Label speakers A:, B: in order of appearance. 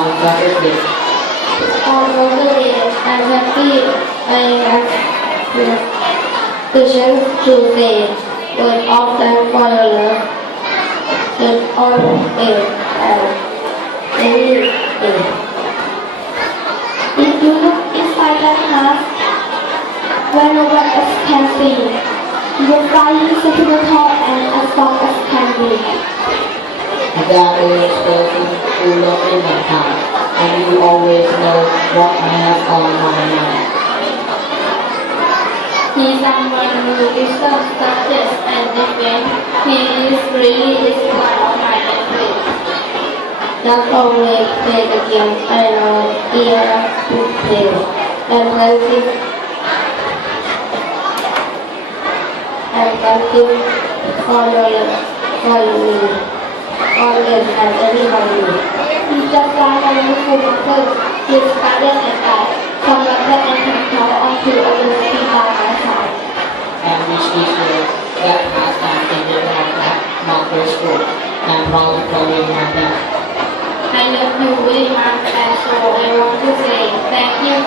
A: on
B: the I'm I the to say word of thanks for your love. Just always and every day. If you look inside the house, where no one else can see, and as soft as can be.
A: There is look always know what I have on my mind.
B: He's someone who deserves success and defense. He is really is one of my. Not only play the game, I know dear to play. And you. And you for your for you, always and everybody. He just like a beautiful bird. His garden and I, from London and Temple onto overseas by my side.
A: And this year that not graceful and to.
B: I love you very and so I want to say thank you